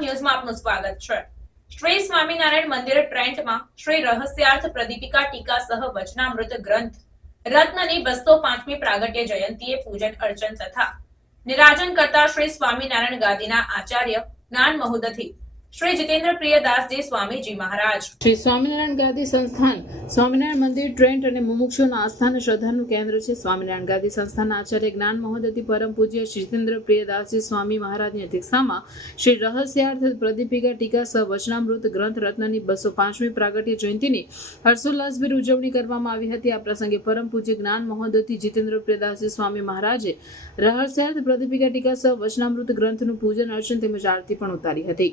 ન્યૂઝમાં આપનું સ્વાગત છે. શ્રી સ્વામિનારાયણ મંદિર ટ્રેન્ટમાં શ્રી રહસ્યાર્થ પ્રદીપિકા ટીકા સહ વચનામૃત ગ્રંથ, રત્નની બસો પાંચમી પ્રાગટ્ય જયંતીએ પૂજન અર્ચન તથા નિરાજન કરતા શ્રી સ્વામિનારાયણ ગાદીના આચાર્ય જ્ઞાન મહોદથી શ્રી જીતેન્દ્ર પ્રિયદાસજી સ્વામીજી મહારાજ. શ્રી સ્વામિનારાયણ ગાદી સંસ્થાન, સ્વામિનારાયણ મંદિર, ટ્રેન્ટ અને મુમુક્ષુના આસ્થા શ્રદ્ધાનું કેન્દ્ર છે. સ્વામિનારાયણ ગાદી સંસ્થાના આચાર્ય જ્ઞાન મહોદયથી પરમ પૂજ્ય શ્રી જીતેન્દ્ર પ્રિયદાસજી સ્વામી મહારાજની અધ્યક્ષતામાં શ્રી રહસ્યાર્થ પ્રદીપિકા ટીકા સહ વચનામૃત ગ્રંથ રત્નની બસો પાંચમી પ્રાગટ્ય જયંતિની હર્ષોલ્લાસભેર ઉજવણી કરવામાં આવી હતી. આ પ્રસંગે પરમ પૂજ્ય જ્ઞાન મહોદયથી જીતેન્દ્ર પ્રિયદાસજી સ્વામી મહારાજે રહસ્યાર્થ પ્રદીપિકા ટીકા સહ વચનામૃત ગ્રંથનું પૂજન અર્ચન તેમજ આરતી પણ ઉતારી હતી.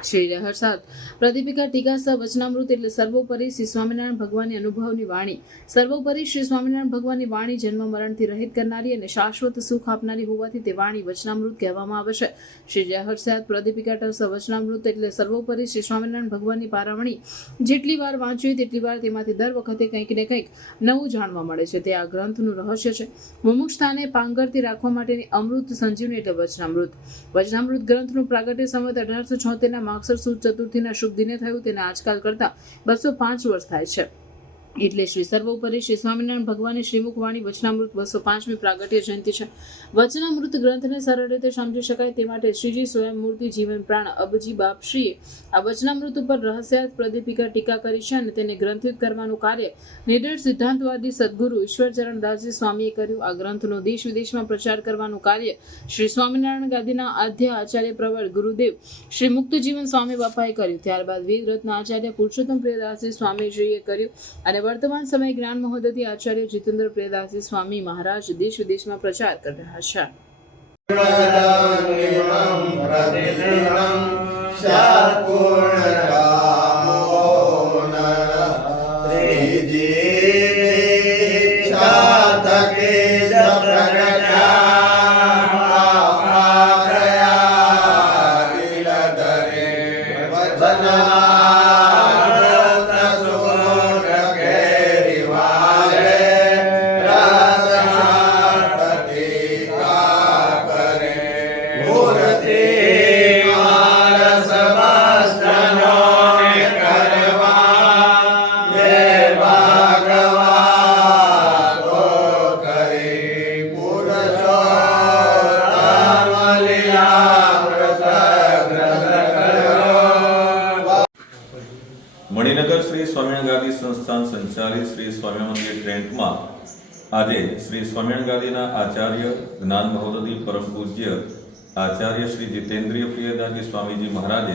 શ્રી રહસાદ પ્રદીપિકા ટીકા સ વચનામૃત એટલે સર્વોપરી શ્રી સ્વામિનારાયણ ભગવાનની અનુભવની વાણી. સર્વોપરી શ્રી સ્વામિનારાયણ ભગવાનની વાણી જન્મ મરણથી રહિત કરનારી અને શાશ્વત સુખ આપનારી હોવાથી તે વાણી વચનામૃત કહેવામાં આવે છે. શ્રી રહસાદ પ્રદીપિકા ટસ વચનામૃત એટલે સર્વોપરી શ્રી સ્વામિનારાયણ ભગવાનની પારાવણી. જેટલી વાર વાંચવી તેટલી વાર તેમાંથી દર વખતે કંઈક ને કંઈક નવું જાણવા મળે છે. તે આ ગ્રંથનું રહસ્ય છે. મુમુક્ષ સ્થાને પાંગરથી રાખવા માટેની અમૃત સંજીવની એટલે વચનામૃત. વચનામૃત ગ્રંથનું પ્રાગટ્ય સમય અઢારસો છોતેરના માગસર સુદ ચતુર્થીના શુભ દિને થયું તેને આજકાલ કરતા બસો પાંચ વર્ષ થાય છે. એટલે શ્રી સર્વોપરી શ્રી સ્વામિનારાયણ ભગવાનની શ્રીમુખ વાણી વચનામૃત બસો પાંચમી પ્રાગટ્ય જયંતિ છે. વચનામૃત ગ્રંથને સરળ રીતે સમજી શકાય તે માટે શ્રીજી સ્વયં મૂર્તિ જીવન પ્રાણ અબજી બાપશ્રીએ આ વચનામૃત ઉપર રહસ્યાર્થ પ્રદીપિકા ટીકા કરી છે અને તેને ગ્રંથિત કરવાનું કાર્ય નિડર સિદ્ધાંતવાદી સદગુરુ ઈશ્વરચરણ દાસજી સ્વામીએ કર્યું. આ ગ્રંથનો દેશ વિદેશમાં પ્રચાર કરવાનું કાર્ય શ્રી સ્વામિનારાયણ ગાદીના આદ્ય આચાર્ય પ્રવર ગુરુદેવ શ્રી મુક્ત જીવન સ્વામી બાપાએ કર્યું. ત્યારબાદ વેદ રત્ન આચાર્ય પુરુષોત્તમ પ્રિયદાસજી સ્વામીજીએ કર્યું અને વર્તમાન સમય જ્ઞાન મહોદયથી આચાર્ય જીતેન્દ્ર પ્રિયદાસજી સ્વામી મહારાજ દેશ વિદેશમાં પ્રચાર કરી રહ્યા છે. પ્રદાનિમં મણિનગર શ્રી સ્વામિનારાયણ ગાદી સંસ્થાન સંચાલિત શ્રી સ્વામિનારાયણ મંદિર ટ્રેન્ટમાં આજે શ્રી સ્વામિનારાયણ ગાદીના આચાર્ય જ્ઞાન મહોદય પરમ પૂજ્ય આચાર્ય શ્રી જીતેન્દ્રિય પ્રિયદાજી સ્વામીજી મહારાજે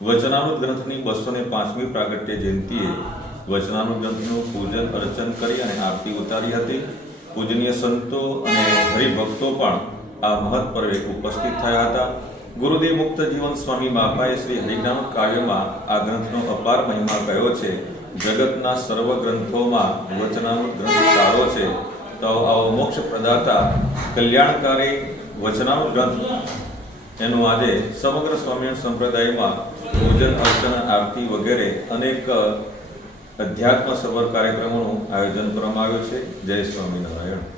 વચનામૃત ગ્રંથની બસો ને પાંચમી પ્રાગટ્ય જયંતિએ વચનામૃત ગ્રંથનું પૂજન અર્ચન કરી અને આરતી ઉતારી હતી. પૂજનીય સંતો અને હરિભક્તો પણ આ મહત્પર્વે ઉપસ્થિત થયા હતા. ગુરુદેવ મુક્ત જીવન સ્વામી બાપાએ શ્રી હરિજ્ઞાન કાવ્યમાં આ ગ્રંથનો અપાર મહિમા કહ્યો છે? જગતના સર્વ ગ્રંથોમાં વચનામૃત ગ્રંથ સારો છે. તો આવો મોક્ષ પ્રદાતા, કલ્યાણકારી વચનામૃત ગ્રંથ. એનું આજે સમગ્ર સ્વામિનારાયણ સંપ્રદાયમાં પૂજન, અર્ચન, આરતી વગેરે અનેક અધ્યાત્મ સભર કાર્યક્રમોનું આયોજન કરવામાં આવ્યું છે. જય સ્વામિનારાયણ.